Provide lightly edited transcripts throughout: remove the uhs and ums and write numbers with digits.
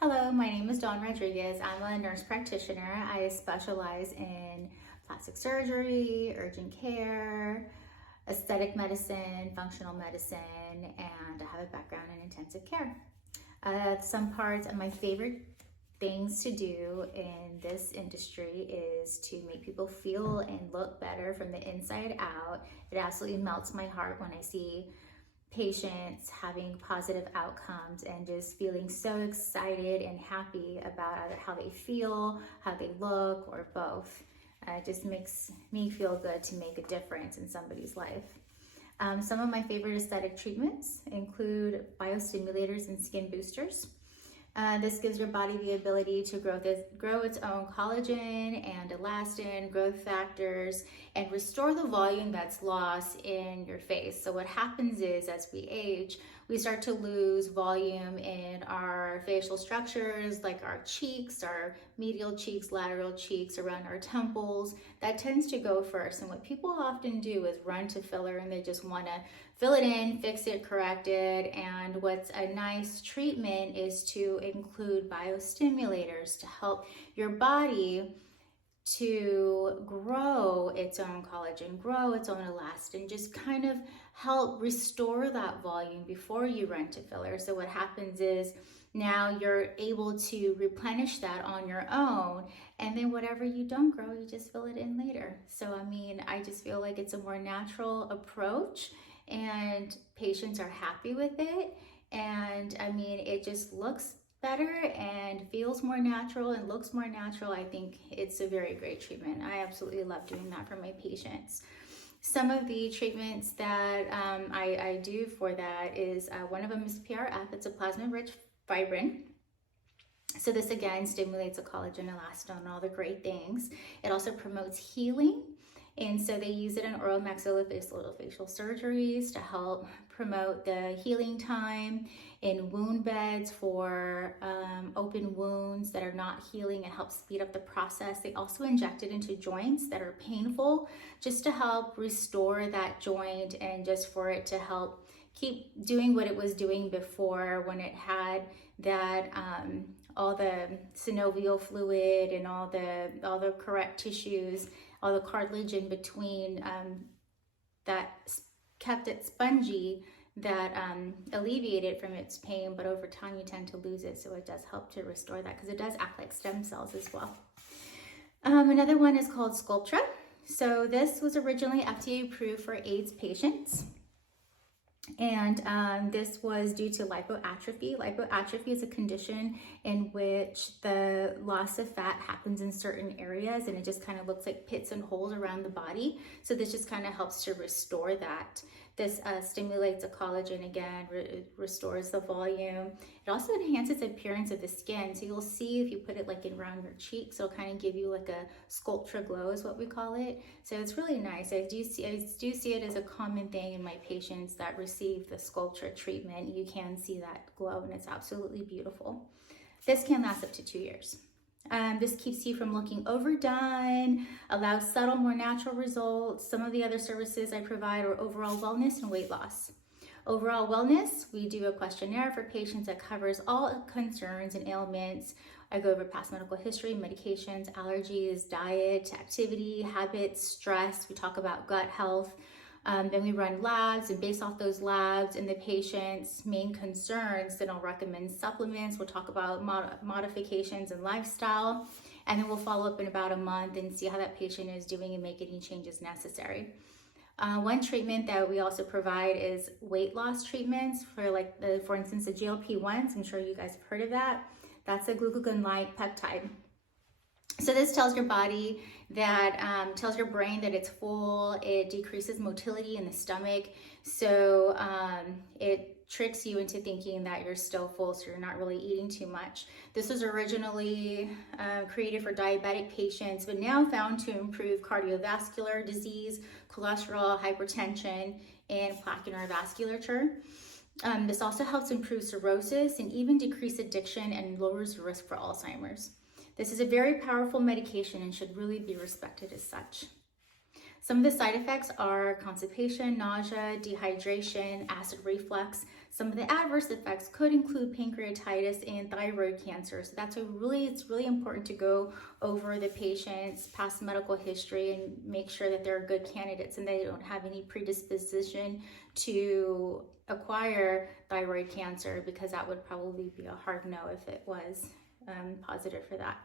Hello, my name is Dawn Rodriguez. I'm a nurse practitioner. I specialize in plastic surgery, urgent care, aesthetic medicine, functional medicine, and I have a background in intensive care. Some parts of my favorite things to do in this industry is to make people feel and look better from the inside out. It absolutely melts my heart when I see patients having positive outcomes and just feeling so excited and happy about either how they feel, how they look, or both. It just makes me feel good to make a difference in somebody's life. Some of my favorite aesthetic treatments include biostimulators and skin boosters. This gives your body the ability to grow its own collagen and elastin, growth factors, and restore the volume that's lost in your face. So what happens is, as we age, we start to lose volume in our facial structures, like our cheeks, our medial cheeks, lateral cheeks, around our temples. That tends to go first. And what people often do is run to filler, and they just want to fill it in, fix it, correct it. And what's a nice treatment is to include biostimulators to help your body to grow its own collagen, grow its own elastin, just kind of help restore that volume before you run to filler. So what happens is now you're able to replenish that on your own, and then whatever you don't grow, you just fill it in later. So I just feel like it's a more natural approach, and patients are happy with it. And it just looks better and feels more natural and looks more natural. I think it's a very great treatment. I absolutely love doing that for my patients. Some of the treatments that I do for that is one of them is PRF. It's a plasma-rich fibrin. So this again stimulates the collagen, elastin, and all the great things. It also promotes healing. And so they use it in oral maxillofacial surgeries to help promote the healing time, in wound beds for open wounds that are not healing. It helps speed up the process. They also inject it into joints that are painful, just to help restore that joint and just for it to help keep doing what it was doing before, when it had that all the synovial fluid and all the correct tissues, all the cartilage in between that kept it spongy, that alleviated from its pain, but over time you tend to lose it. So it does help to restore that, because it does act like stem cells as well. Another one is called Sculptra. So this was originally FDA approved for AIDS patients. And this was due to lipoatrophy. Lipoatrophy is a condition in which the loss of fat happens in certain areas, and it just kind of looks like pits and holes around the body. So this just kind of helps to restore that. This stimulates the collagen again, restores the volume. It also enhances the appearance of the skin. So you'll see if you put it like around your cheeks, it'll kind of give you like a Sculptra glow is what we call it. So it's really nice. I do see it as a common thing in my patients that receive the Sculptra treatment. You can see that glow, and it's absolutely beautiful. This can last up to 2 years. This keeps you from looking overdone, allows subtle, more natural results. Some of the other services I provide are overall wellness and weight loss. Overall wellness, we do a questionnaire for patients that covers all concerns and ailments. I go over past medical history, medications, allergies, diet, activity, habits, stress. We talk about gut health. Then we run labs, and based off those labs and the patient's main concerns, then I'll recommend supplements. We'll talk about modifications and lifestyle, and then we'll follow up in about a month and see how that patient is doing and make any changes necessary. One treatment that we also provide is weight loss treatments for instance, the GLP-1s. I'm sure you guys have heard of that. That's a glucagon-like peptide. So this tells your body that, tells your brain that it's full. It decreases motility in the stomach. So it tricks you into thinking that you're still full, so you're not really eating too much. This was originally created for diabetic patients, but now found to improve cardiovascular disease, cholesterol, hypertension, and plaque in our vasculature. This also helps improve cirrhosis and even decrease addiction, and lowers the risk for Alzheimer's. This is a very powerful medication and should really be respected as such. Some of the side effects are constipation, nausea, dehydration, acid reflux. Some of the adverse effects could include pancreatitis and thyroid cancer. So it's really important to go over the patient's past medical history and make sure that they're good candidates and they don't have any predisposition to acquire thyroid cancer, because that would probably be a hard no if it was positive for that.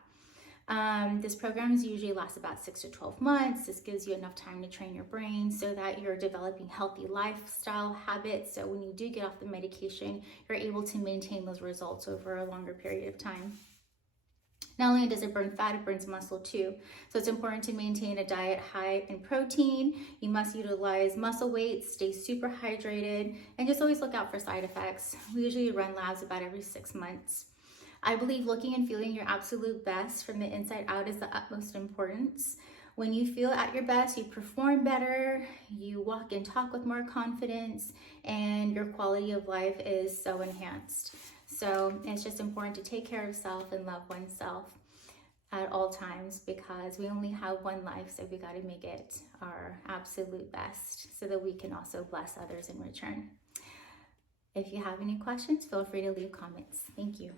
This program usually lasts about 6 to 12 months. This gives you enough time to train your brain so that you're developing healthy lifestyle habits. So when you do get off the medication, you're able to maintain those results over a longer period of time. Not only does it burn fat, it burns muscle too. So it's important to maintain a diet high in protein. You must utilize muscle weights, stay super hydrated, and just always look out for side effects. We usually run labs about every 6 months. I believe looking and feeling your absolute best from the inside out is the utmost importance. When you feel at your best, you perform better, you walk and talk with more confidence, and your quality of life is so enhanced. So it's just important to take care of self and love oneself at all times, because we only have one life, so we got to make it our absolute best so that we can also bless others in return. If you have any questions, feel free to leave comments. Thank you.